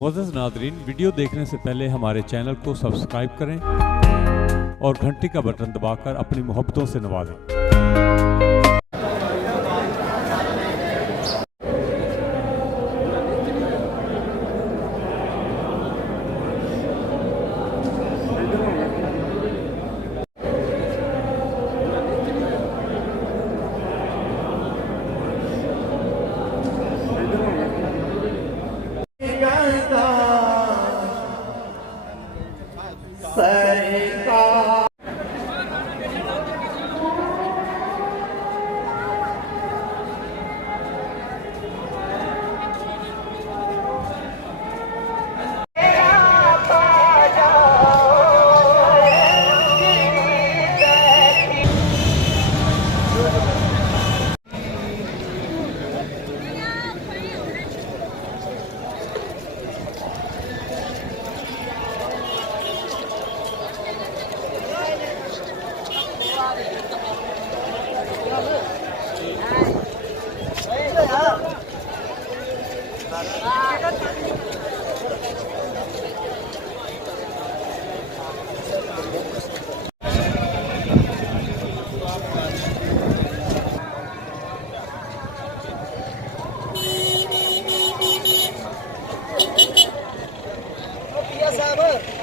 मोअज़्ज़ज़ नाज़रीन, वीडियो देखने से पहले हमारे चैनल को सब्सक्राइब करें और घंटी का बटन दबाकर अपनी मोहब्बतों से नवाजें। साहब